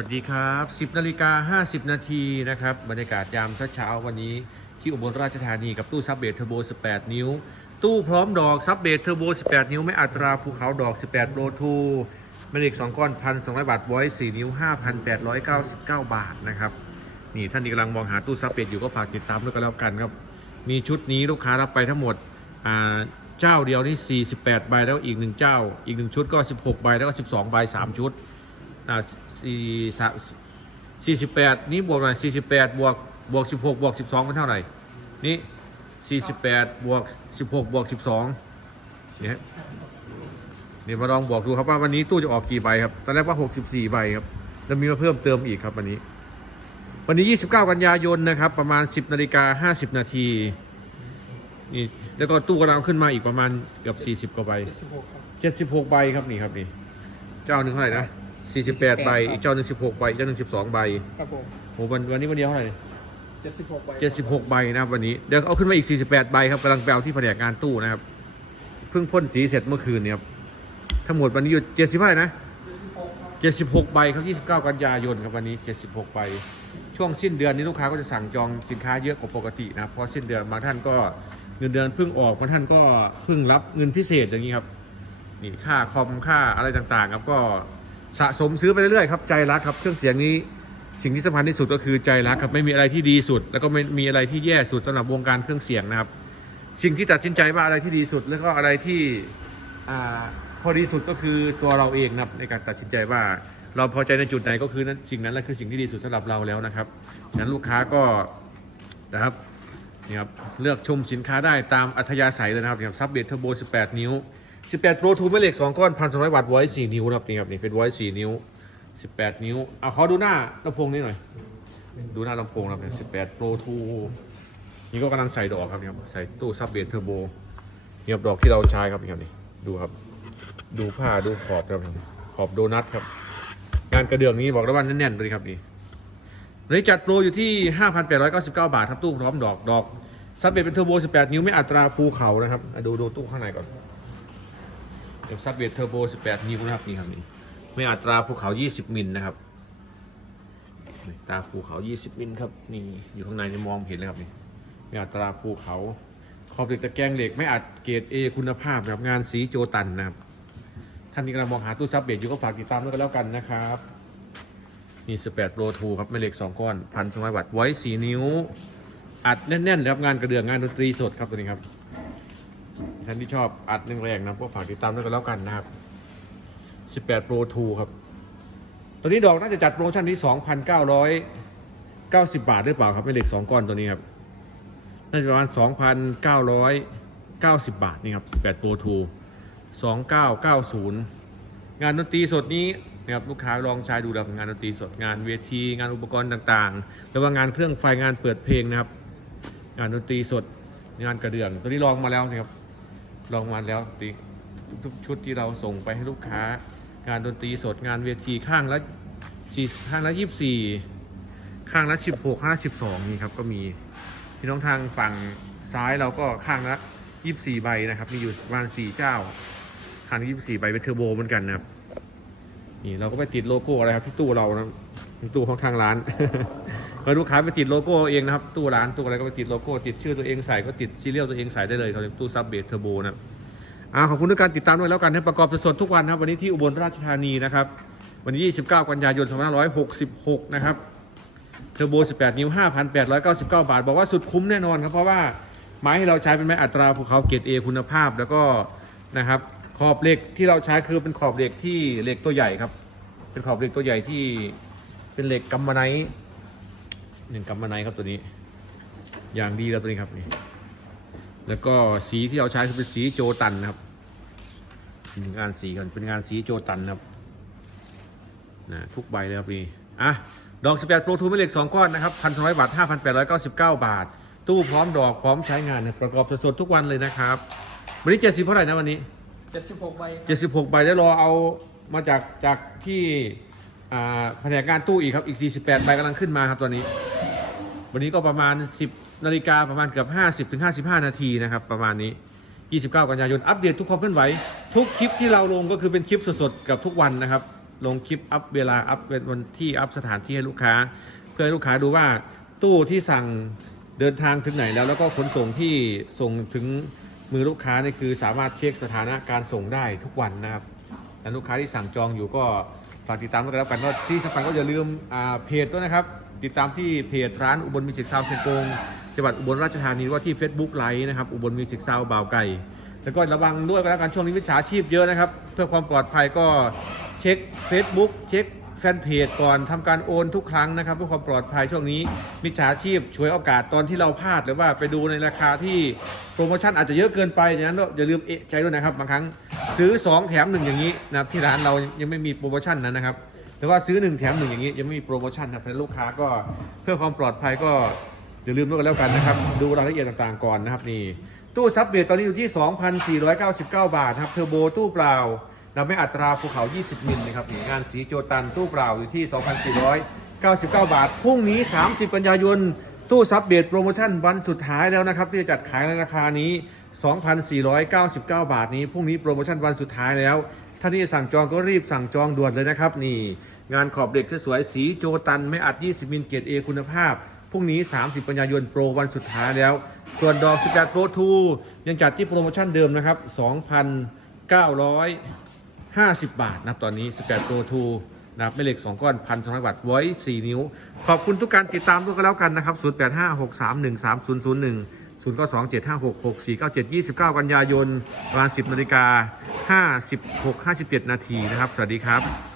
วัสดีครับ 10นาฬิกา50 นาทีนะครับ บรรยากาศยามเช้าวันนี้ ที่อุบลราชธานีกับตู้ซับเบทเทอร์โบ 18 นิ้ว ตู้พร้อมดอกซับเบทเทอร์โบ 18 นิ้ว ไม่อัตราภูเขาดอก 18โปรทูแม่เหล็ก2ก้อน 1,200 บาทไว้4นิ้ว 5,899 บาทนะครับ นี่ท่านที่กำลังมองหาตู้ซับเบทอยู่ก็ฝากติดตามด้วยกันแล้วกันครับ มีชุดนี้ลูกค้ารับไปทั้งหมดอ่าเจ้าเดียวนี่48ใบแล้วอีกหนึ่งเจ้า อีกหนึ่งชุดก็ 16ใบแล้วก็ 12ใบ3ชุด อ่าสี่สามสี่สิบแปดนี่บวกหน่อยสี่สิบแปดบวกบวกสิบหกบวกสิบสองเป็นเท่าไหร่ นี่สี่สิบแปดบวกสิบหกบวกสิบสองเนี่ยนี่มาลองบวกดูครับว่าวันนี้ตู้จะออกกี่ใบครับ ตอนแรกว่าหกสิบสี่ใบครับ แล้วมีมาเพิ่มเติมอีกครับวันนี้ วันนี้ยี่สิบเก้ากันยายนนะครับ ประมาณสิบนาฬิกาห้าสิบนาทีนี่แล้วก็ตู้กำลังขึ้นมาอีกประมาณเกือบสี่สิบกว่าใบ16ครับเจ็ดสิบหกใบครับนี่ครับนี่ เจ้าหนึ่งเท่าไหร่นะ สี่สิบแปดใบ อีกเจ้าหนึ่งสิบหกใบเจ้าหนึ่งสิบสองใบครับผมโหวันวันนี้วันเดียวเท่าไหร่76ใบเจ็ดสิบหกใบนะครับวันนี้ เดี๋ยวเอาขึ้นมาอีกสี่สิบแปดใบครับกำลังแปลที่แผนกงานตู้นะครับ เพิ่งพ่นสีเสร็จเมื่อคืนเนี่ยครับ ทั้งหมดวันนี้อยู่เจ็ดสิบเท่าไหร่นะเจ็ดสิบหกใบครับยี่สิบเก้ากันยายนครับวันนี้เจ็ดสิบหกใบ ช่วงสิ้นเดือนนี้ลูกค้าก็จะสั่งจองสินค้าเยอะกว่าปกตินะครับเพราะสิ้นเดือนบางท่านก็เงินเดือนเพิ่งออกบางท่านก็เพิ่งรับเงินพิเศษอย่างนี้ครับนี่ค่าคอมค่าอะไรต่างๆ ครับก็ สะสมซื้อไปเรื่อยๆครับใจรักครับเครื่องเสียงนี้สิ่งที่สำคัญที่สุดก็คือใจรักครับไม่มีอะไรที่ดีสุด แล้วก็ไม่มีอะไรที่แย่สุดสำหรับวงการเครื่องเสียงนะครับ สิ่งที่ตัดสินใจว่าอะไรที่ดีสุด แล้วก็อะไรที่อ่าพอดีสุดก็คือตัวเราเองนะครับในการตัดสินใจว่าเราพอใจในจุดไหนก็คือนั้นสิ่งนั้นแหละคือสิ่งที่ดีสุดสำหรับเราแล้วนะครับฉะนั้นลูกค้าก็นะครับนี่ครับเลือกชมสินค้าได้ตามอัธยาศัยเลยนะครับอย่างซับเบทเทอร์โบ 18 นิ้ว 18 Pro 2แม่เหล็ก 2 ก้อน 1,200 วัตต์ไว้4นิ้วนะครับนี่ครับนี่เป็นไว้4นิ้ว 18 นิ้วเอาขอดูหน้าลำโพงนี้หน่อย ดูหน้าลำโพงนะครับเนี่ย18 Pro 2นี่ก็กำลังใส่ดอกครับนี่ครับใส่ตู้ซับเบทเทอร์โบนี่ครับดอกที่เราใช้ครับนี่ครับนี่ดูครับ ดูผ้าดูขอบครับขอบโดนัทครับงานกระเดื่องนี้บอกได้ว่าแน่นๆเลยครับนี่วันนี้จัดโปรอยู่ที่ 5,899 บาทครับตู้พร้อมดอกดอกซับเบทเป็นเทอร์โบ 18 นิ้วไม่อัตราภูเขานะครับดูดูตู้ข้างในก่อน เดี๋ยวซับเวทเทอร์โบ 18 นิ้วนะครับนี่ครับนี่ไม่อัตราภูเขา 20 มิลนะครับตาภูเขา 20 มิลครับนี่อยู่ข้างในนี่มองเห็นเลยครับนี่ไม่อัตราภูเขาขอบเหล็กตะแกรงเหล็กไม่อัดเกรด A คุณภาพนะครับงานสีโจตันนะครับท่านที่กำลังมองหาตู้ซับเบทอยู่ก็ฝากติดตามด้วยกันแล้วกันนะครับนี่18 Pro 2ครับแม่เหล็ก 2 ก้อนพันสองวัตต์ไว้ 4 นิ้ว อัดแน่นๆเลยครับงานกระเดื่องงานดนตรีสดครับตัวนี้ครับ ท่านที่ชอบอัดแรงๆนะก็ฝากติดตามด้วยกันแล้วกันนะครับ 18 Pro 2 ครับ ตัวนี้ดอกน่าจะจัดโปรโมชั่นที่ 2,990 บาทหรือเปล่าครับไม่เหล็ก 2 ก้อนตัวนี้ครับ น่าจะประมาณ 2,990 บาทนี่ครับ 18 Pro 2 2990 งานดนตรีสดนี้นะครับลูกค้าลองใช้ดูดับงานดนตรีสดงานเวทีงานอุปกรณ์ต่างๆ แล้วว่างานเครื่องไฟงานเปิดเพลงนะครับ งานดนตรีสดงานกระเดื่องตัวนี้ลองมาแล้วนะครับ ลองมาแล้วทุกชุดที่เราส่งไปให้ลูกค้า งานดนตรีสดงานเวทีข้างละสี่ข้างละยี่สี่ข้างละสิบหกข้างละสิบสองนี่ครับก็มีพี่น้องทางฝั่งซ้ายเราก็ข้างละยี่สี่ใบนะครับ มีอยู่ประมาณสี่เจ้าข้างละยี่สี่ใบเป็นเทอร์โบเหมือนกันนะครับนี่เราก็ไปติดโลโก้อะไรครับที่ตู้เรานะตู้ของทางร้าน ก็ลูกค้าไปติดโลโก้เองนะครับ ตู้ร้านตู้อะไรก็ไปติดโลโก้ติดชื่อตัวเองใส่ก็ติดซีเรียลตัวเองใส่ได้เลยเขาเรียกตู้ซับเบทเทอร์โบนะครับอ่าขอบคุณทุกการติดตามด้วยแล้วกันนะประกอบสดๆทุกวันนะครับ วันนี้ที่อุบลราชธานีนะครับ วันที่ 29 กันยายน 2566 นะครับเทอร์โบ 18 นิ้ว 5,899 บาท บอกว่าสุดคุ้มแน่นอนครับเพราะว่าไม้ที่เราใช้เป็นไม้อัตราภูเขาเกรด A คุณภาพแล้วก็นะครับขอบเหล็กที่เราใช้คือเป็นขอบเหล็กที่เหล็กตัวใหญ่ครับ เป็นขอบเหล็กตัวใหญ่ที่เป็นเหล็กกัมมันไนท์ หนึ่งกัมมันไนท์ครับตัวนี้ อย่างดีแล้วตัวนี้ครับนี่แล้วก็สีที่เราใช้คือเป็นสีโจตันนะครับงานสีกันเป็นงานสีโจตันนะครับนะทุกใบเลยครับนี่อะดอก18 Pro 2ไม่เหล็ก2ก้อนนะครับ1,200บาท5,899บาท ตู้พร้อมดอกพร้อมใช้งานนะประกอบสดๆทุกวันเลยนะครับ วันนี้70เท่าไหร่นะวันนี้76ใบ76ใบได้รอเอามาจากจากที่อ่าแผนกงานตู้อีกครับอีก 48 ใบกำลังขึ้นมาครับตอนนี้ วันนี้ก็ประมาณ 10นาฬิกาประมาณเกือบ50ถึง55 นาทีนะครับ ประมาณนี้ 29 กันยายน อัปเดตทุกความเคลื่อนไหว ทุกคลิปที่เราลงก็คือเป็นคลิปสดๆกับทุกวันนะครับ ลงคลิปอัพเวลาอัพวันที่อัพสถานที่ให้ลูกค้า เพื่อให้ลูกค้าดูว่าตู้ที่สั่งเดินทางถึงไหนแล้ว แล้วก็ขนส่งที่ส่งถึงมือลูกค้านี่คือสามารถเช็คสถานะการส่งได้ทุกวันนะครับและลูกค้าที่สั่งจองอยู่ก็ฝากติดตามด้วยกันแล้วกันว่าที่สำคัญก็อย่าลืมเพจด้วยนะครับ ติดตามที่เพจร้านอุบลมิวสิกซาวเชียงกงจังหวัดอุบลราชธานีหรือว่าที่ Facebook ไลฟ์นะครับอุบลมิวสิกซาวบ่าวไก่แล้วก็ระวังด้วยกันแล้วกันช่วงนี้วิชาชีพเยอะนะครับ เพื่อความปลอดภัยก็เช็ค Facebook เช็คแฟนเพจก่อนทำการโอนทุกครั้งนะครับ เพื่อความปลอดภัยช่วงนี้มิจฉาชีพช่วยโอกาสตอนที่เราพลาดหรือว่าไปดูในราคาที่โปรโมชั่นอาจจะเยอะเกินไปดังนั้นอย่าลืมเอะใจด้วยนะครับบางครั้งซื้อ 2 แถม 1 อย่างนี้นะครับที่ร้านเรายังไม่มีโปรโมชั่นนั้นนะครับ แต่ว่าซื้อ1แถม1อย่างนี้ยังไม่มีโปรโมชั่นนะครับเพรานลูกค้าก็เพื่อความปลอดภัยก็อย่าลืมด้วยกันแล้วกันนะครับ ดูรายละเอียดต่างๆก่อนนะครับนี่ตู้ซับเบตตอนนี้อยู่ที่ 2,499 บาทครับเทอร์โบตู้เปล่านับไม่อัตราภูเขา 20 มิลนะครับงานสีโจตันตู้เปล่าอยู่ที่ 2,499 บาทพรุ่งนี้ 30 กันยายนตู้ซับเบตโปรโมชั่นวันสุดท้ายแล้วนะครับ ที่จะจัดขายในราคานี้ 2,499 บาทนี้พรุ่งนี้โปรโมชั่นวันสุดท้ายแล้วท่านที่สั่งจองก็รีบสั่งจองด่วนเลยนะครับนี่ งานขอบเด็กสวยๆสีโจตันไม่อัด 20 มิลเกรดเอคุณภาพ พรุ่งนี้ 30 กันยายนโปรวันสุดท้ายแล้ว ส่วนดอก18 Pro 2ยังจัดที่โปรโมชั่นเดิมนะครับ 2,950 บาทนะครับตอนนี้18 Pro 2นะครับไม่เหล็ก 2 ก้อน1,200บาทไว้4นิ้ว ขอบคุณทุกการติดตามด้วยกันแล้วกันนะครับ0856313001 0 9 2 7 5 6 6 4 9 7 29 กันยายนประมาณ10นาฬิกา56 57 นาทีนะครับ สวัสดีครับ